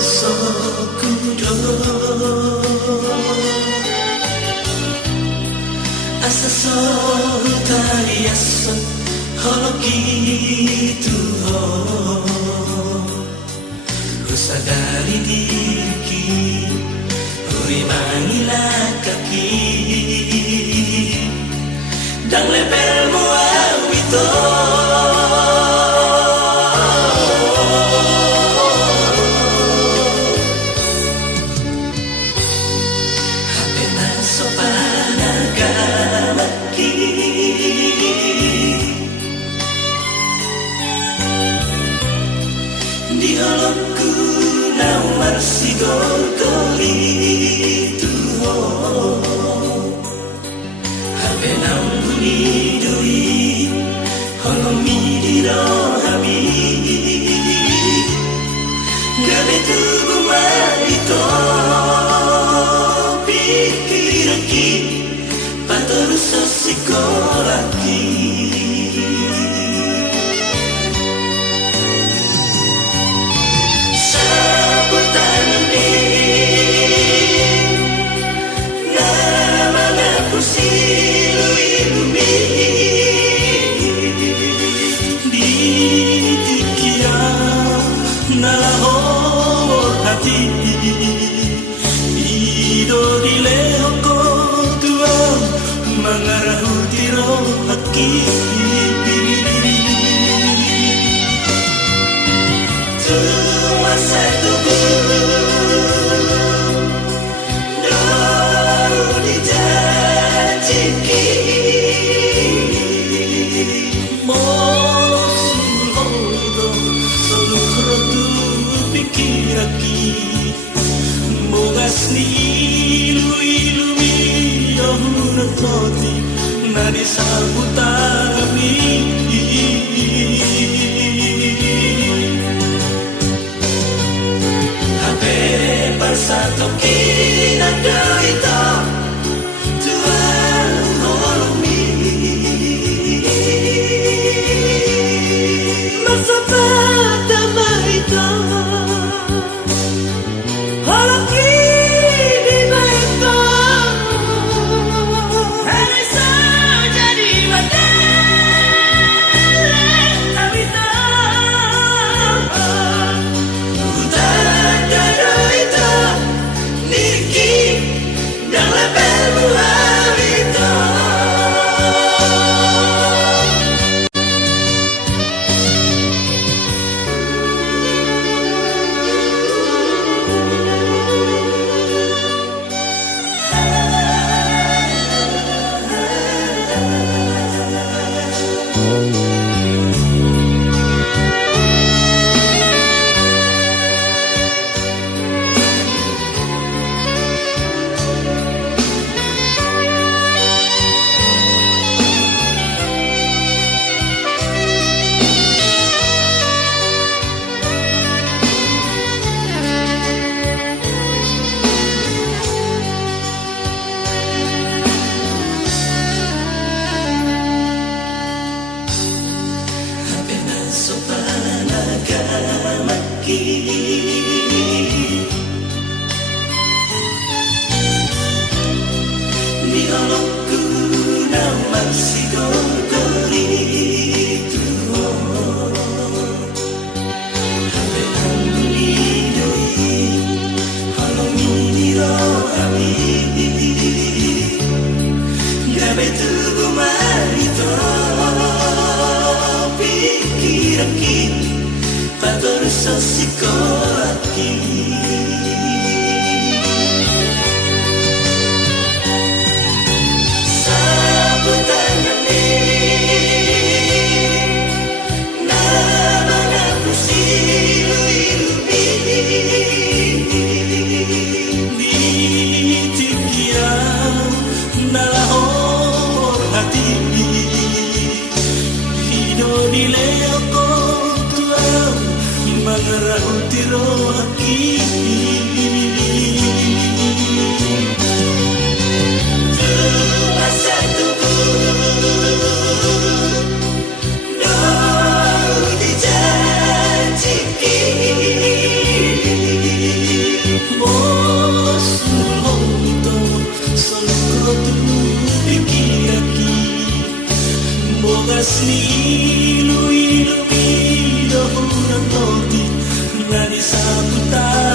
sokudo asa soltari asa holokitu ho kusadari diriku uri mangilah kaki dan lepelmu awito di holokku nawar sigol itu habe nambuni doi holomi dirohami gabe tubuh marito pikiraki patorus sosikolaki Ido di lehoko tua mangarahu tiro haki Tua satuku Daru dijajiki Mosul hoido Solukhrotu pikiraki Mogasni ilu-ilumi Yahuna koti Nadi sabutami Hape parsato kinanda ito Tuhan holomi Masapata maito Di holokku nawar sigol itu Habe nambuni doi holomi dirohami Gabe tubuh marito pikiraki patorus sosikolaki Mangarahu tiro aki Tua satuku Daru dijajiki Bogasni ilu-ilu mi dohurang toti na di saputan